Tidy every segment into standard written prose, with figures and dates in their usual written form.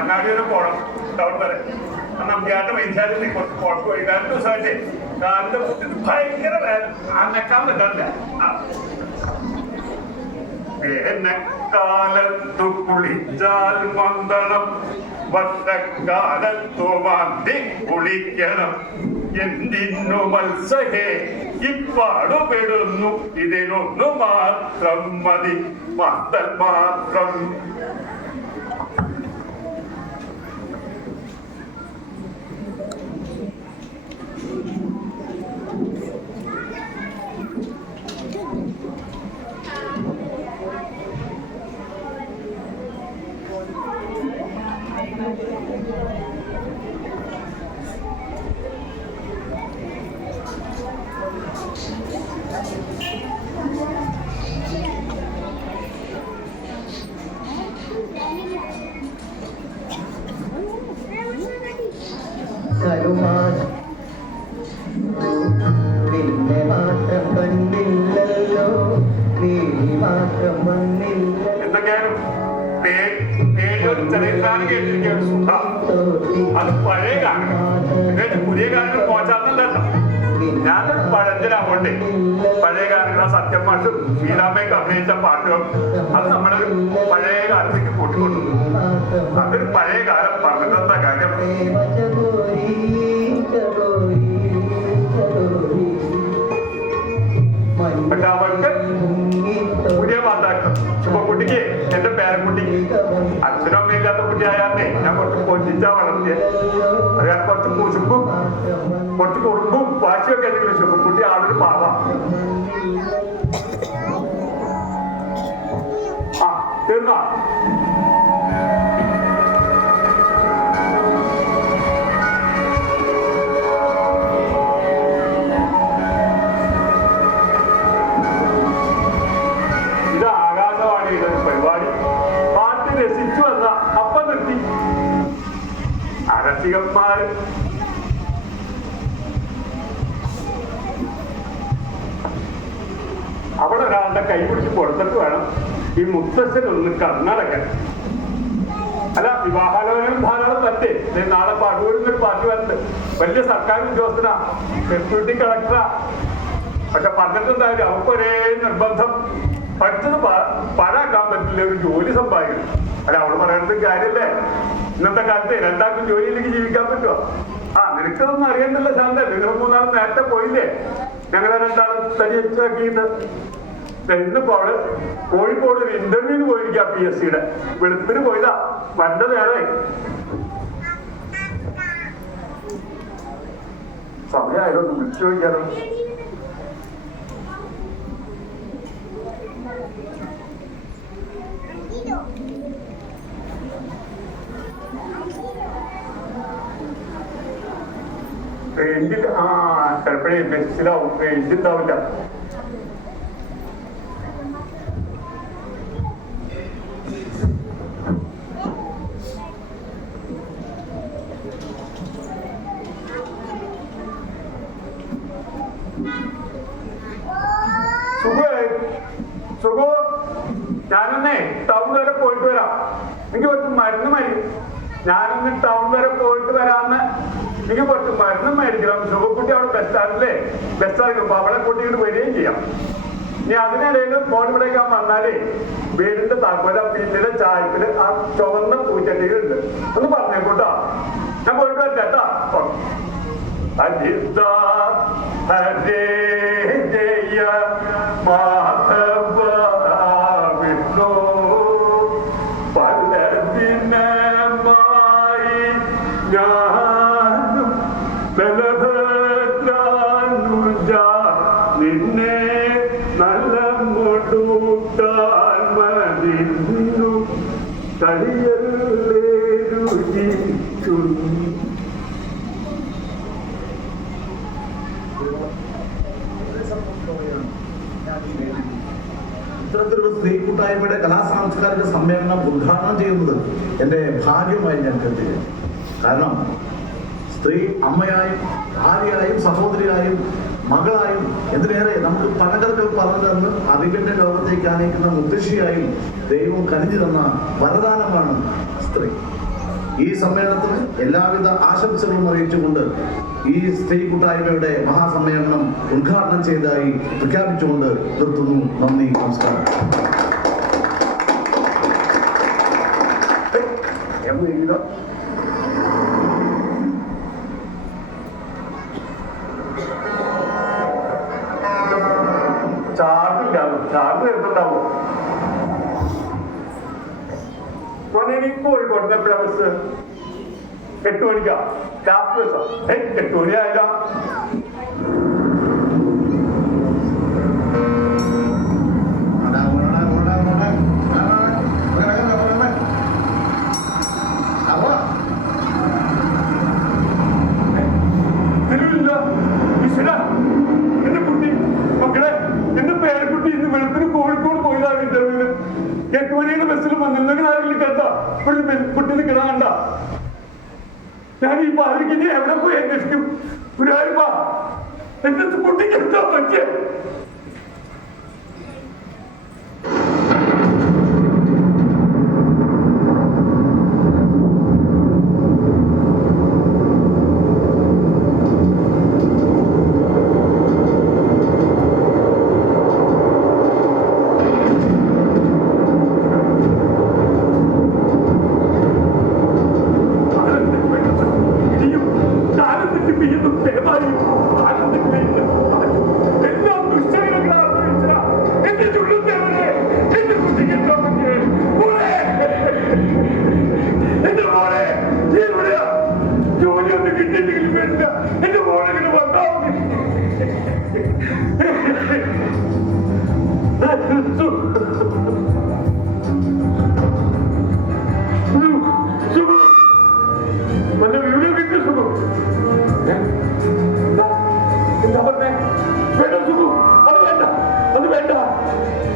അങ്ങാടി വരെ പോകണം ടൗൺ വരെ. നമ്പ്യാരുടെ വൈദ്യാലയത്തിൽ കുറച്ച് പുറത്ത് പോയി 2 ദിവസമായിട്ട് കാലിന്റെ മുട്ടിന് ഭയങ്കര അനക്കാൻ പറ്റാറില്ല. വേനൽക്കാലത്തു കുളിച്ചാൽ മന്ദണം, വർഷക്കാലത്തു മാന്തി കുളിക്കണം. എന്തിനു മത്സഹേ ഇപ്പാടുപെടുന്നു, ഇതിനൊന്നു മാത്രം മതി മാന്തൽ മാത്രം. പിന്നെ മാത്രം കണ്ടില്ലല്ലോ, നീ മാത്രം വന്നില്ല. എന്തൊക്കെയായാലും അത് പഴയ ഗാനങ്ങൾ, പുതിയ ഗാനങ്ങൾ മോശാന്നല്ലോ. ഞാനൊരു പഴഞ്ചനാവണ്ടേ പഴയ ഗാനങ്ങൾ, സത്യം മാഷും ശീലാമ്മയൊക്കെ അഭിനയിച്ച പാട്ടുകൾ അത് നമ്മുടെ പഴയ കാലത്തേക്ക് കൂട്ടിക്കൊണ്ടു. അതൊരു പഴയ കാലം പറഞ്ഞിട്ടെന്താ കാര്യം? പക്ഷെ അവർക്ക് പുതിയ പാട്ടാക്കണം. ശുഭക്കുട്ടിക്ക്, എന്റെ പേരക്കുട്ടിക്ക് അച്ഛനും അമ്മയില്ലാത്ത കുട്ടിയായാലേ ഞാൻ കുറച്ച് കൊഞ്ചിച്ചാ വളർത്തിയത്. അത് ഞാൻ കുറച്ച് കുശുമ്പും കുറച്ച് കുറുമ്പും വാശിയൊക്കെ എന്തെങ്കിലും. ശുഭക്കുട്ടി ആളൊരു പാവ. ആ തീർന്നാ? രസികന്മാര് അവിടെ ഒരാളുടെ കൈ പിടിച്ച് കൊടുത്തിട്ട് വേണം ഈ മുത്തശ്ശൻ ഒന്ന് കർണടക്കാൻ. അല്ല, വിവാഹാലോചനം ധാരാളം പറ്റേ. നാളെ പടൂരിൽ ഒരു പാർട്ടി വന്നിട്ട് വലിയ സർക്കാർ ഉദ്യോഗസ്ഥനാ, ഡെപ്യൂട്ടി കളക്ടറാ. പക്ഷെ പറഞ്ഞിട്ടുണ്ടായാലും അവർക്കൊരേ നിർബന്ധം, പഠിച്ചത് പാഴാക്കാൻ പറ്റില്ല, ഒരു ജോലി സമ്പാദിക്കണം. അല്ല, അവള് പറയണത് കാര്യല്ലേ? ഇന്നത്തെ കാലത്ത് രണ്ടാൾക്കും ജോലിയിലേക്ക് ജീവിക്കാൻ പറ്റുമോ? നിനക്കതൊന്നും അറിയണ്ടല്ലോ ശാന്ത. നിങ്ങൾ 3 നാൾ നേരത്തെ പോയില്ലേ? ഞങ്ങളെ 2 ആളും തനിയാക്കിയിട്ട്. ഇന്നിപ്പോ അവള് കോഴിക്കോട് ഒരു ഇന്റർവ്യൂവിന് പോയിരിക്കാം, PSCയുടെ. വെളുപ്പിന് പോയതാ, വണ്ട നേരമായി. സമയമായാലോ ഒന്ന് വിളിച്ചു ചോദിക്കാനോ? റേഞ്ചിൽ ചിലപ്പോഴേ ബസ്സിലാവും, റേഞ്ച് ഉണ്ടാവില്ല. സുഖോ, ഞാനൊന്നേ ടൗൺ വരെ പോയിട്ട് വരാം. എനിക്ക് കുറച്ച് മരുന്ന് മതി. ഞാനൊന്ന് ടൗൺ വരെ പോയിട്ട് വരാമെന്ന്. എനിക്ക് കുറച്ച് മരുന്ന് മേടിക്കണം. സുഖക്കുട്ടി അവിടെ ബസ്റ്റാൻഡില്ലേ, ബസ്റ്റാൻഡ് അവളെ കൂട്ടിയിട്ട് വരികയും ചെയ്യാം. ഇനി അതിനിടയിൽ ഫോൺ വിളിക്കാൻ വന്നാലേ വീടിന്റെ താക്കോല പിന്നിലെ ചായപ്പില് ആ ചുവന്ന പൂച്ചട്ടികളുണ്ട്, ഒന്ന് പറഞ്ഞേക്കൂട്ടോ. ഞാൻ പോയിട്ട് വരട്ടെട്ടാ. അജിത ഹരേ ജയ മാധവ വിഷ്ണു പലദിനമായി ഞാനും ബലഭദ്രാനുജ നിന്നെ നല്ല മുടൂട്ടാൻ മതിന്നു കളിയല്ലേ രുചിക്കുന്നു. ഇത്തരത്തിലൊരു സ്ത്രീ കൂട്ടായ്മയുടെ കലാസാംസ്കാരിക സമ്മേളനം ഉദ്ഘാടനം ചെയ്യുന്നത് എൻ്റെ ഭാഗ്യമായി ഞാൻ കരുതുകയാണ്. കാരണം സ്ത്രീ അമ്മയായും ഭാര്യയായും സഹോദരിയായും മകളായും എന്തിനേറെ നമുക്ക് പഴകഥകൾ പറഞ്ഞു തന്ന് അറിവിന്റെ ലോകത്തേക്ക് ആനയിക്കുന്ന മുത്തശ്ശിയായും ദൈവം കനിഞ്ഞു തന്ന വരദാനമാണ് സ്ത്രീ. ഈ സമ്മേളനത്തിന് എല്ലാവിധ ആശംസകളും അറിയിച്ചുകൊണ്ട് ഈ സ്ത്രീ കൂട്ടായ്മയുടെ മഹാസമ്മേളനം ഉദ്ഘാടനം ചെയ്തതായി പ്രഖ്യാപിച്ചുകൊണ്ട് നിർത്തുന്നു. നന്ദി, നമസ്കാരം. ചാർജ് എടുത്തുണ്ടാവോ? കോഴിക്കോട്ടെ എപ്പോഴാ ബസ്? 8 മണിക്കാ? ലാസ്റ്റ് ബസ്സാ? 8 മണിയായില്ല. എന്റെ കുട്ടി മക്കളെ, എന്റെ പേരക്കുട്ടി ഇന്ന് വെളുപ്പിന് കോഴിക്കോട് പോയതാണ് ഇന്റർവ്യൂവിന്. 8 മണിയുടെ ബസ്സിൽ വന്നില്ലെങ്കിൽ ആരെങ്കിലും കണ്ട കുട്ടി നിൽക്കണ കണ്ട? ഞാൻ ഈ പാലിക്കിനി എവിടെ പോയി അന്വേഷിക്കും? ഗുരുവായൂരപ്പാ, എന്റെ കുട്ടിക്ക് എന്താ പറ്റിയ?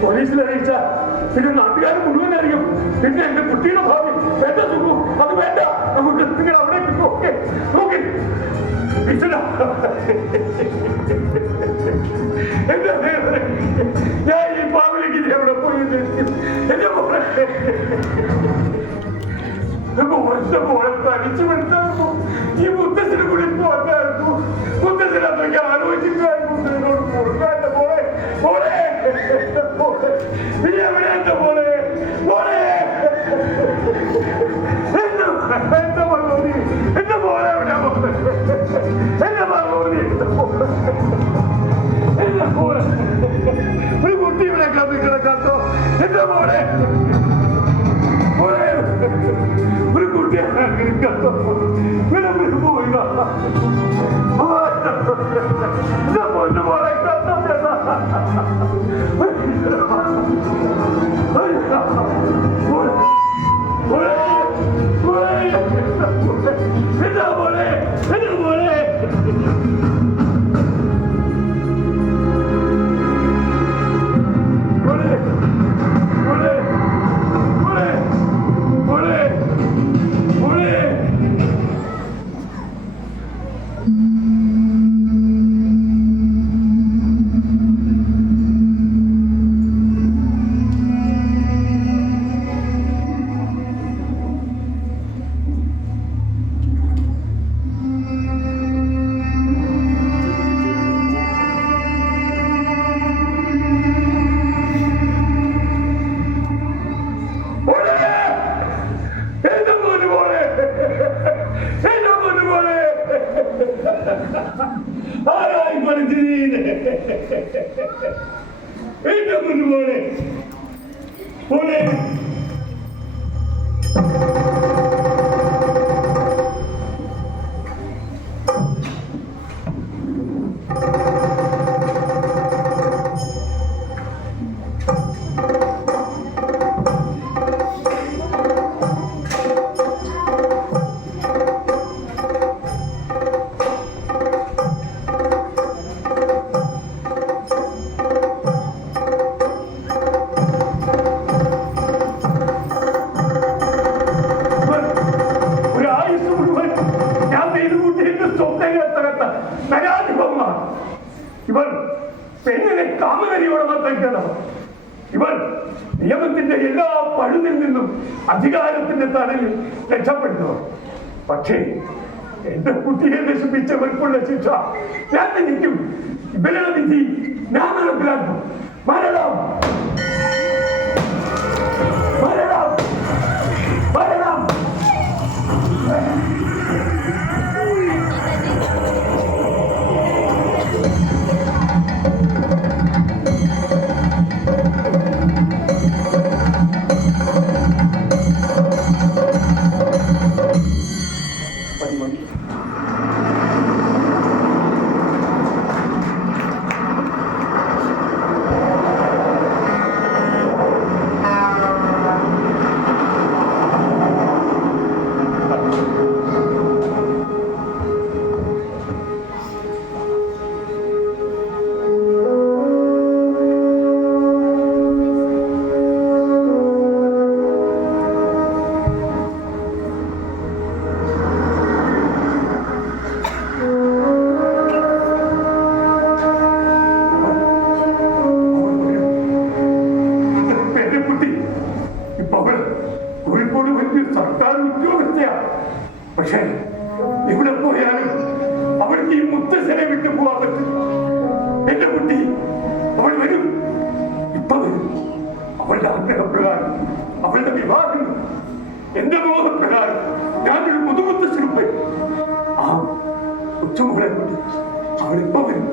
പോലീസിൽ അറിയിച്ച പിന്നെ നാട്ടുകാർ മുഴുവൻ അറിയും. പിന്നെ എന്റെ കുട്ടിയുടെ ഭാവി വേണ്ട സുഖു, അത് വേണ്ട. നമുക്ക് നിങ്ങൾ അവിടെ ഓക്കെ ഓക്കെ. ഞാൻ ഈ പാവിലേക്ക് എവിടെ പോയി? എന്റെ മോളെ തടിച്ചു വിടുത്തായിരുന്നു. ഈ മുത്തച്ഛന് കൂടി പോകായിരുന്നു. മുത്തച്ഛന് അതൊക്കെ ആലോചിക്കായിരുന്നു. എന്നോട് കൊടുക്കാൻ പോലെ പോലെ നീ എവിടെ എന്റെ പോലെ പോലെ എന്റെ മറുപടി എന്റെ പോലെ എവിടെ എന്റെ മറുപടി എന്റെ പോലെ ഒരു കുട്ടി ഇവിടെ കിടക്കാത്തോ? എന്റെ പോലെ ഒരു കുട്ടിയെ കിടക്കാത്തോ? ഇവിടെ പോയി പൊന്നു പോലെ ആരായി പഠിച്ചിരുന്നേ? എന്റെ മുന്നുപോലെ പോലെ അധികാരത്തിന്റെ തണലിൽ രക്ഷപ്പെടുന്നവർ. പക്ഷേ എന്റെ കുട്ടിയെ നശിപ്പിച്ചവർക്കുള്ള ശിക്ഷ ഞാൻ വിധിക്കും. ഇവരുടെ വിധി ഞാൻ നടപ്പിലാക്കും. മരണം മരണം മരണം. കോഴിക്കോട് വലിയ സർക്കാർ ഉദ്യോഗസ്ഥയാണ്. പക്ഷേ ഇവിടെ പോയാലും അവൾക്ക് ഈ മുത്തശ്ശനെ വിട്ടു പോവാൻ പറ്റും. എന്റെ കുട്ടി അവൾ വരും, ഇപ്പൊ വരും. അവളുടെ ആഗ്രഹപ്രകാരം അവളുടെ വിവാഹം എന്റെ മോഹപ്രകാരം ഞാനൊരു മുതുമുത്തശ്ശനും വരും. ആ കൊച്ചുമോളെ കൊണ്ട് അവളിപ്പോ വരും.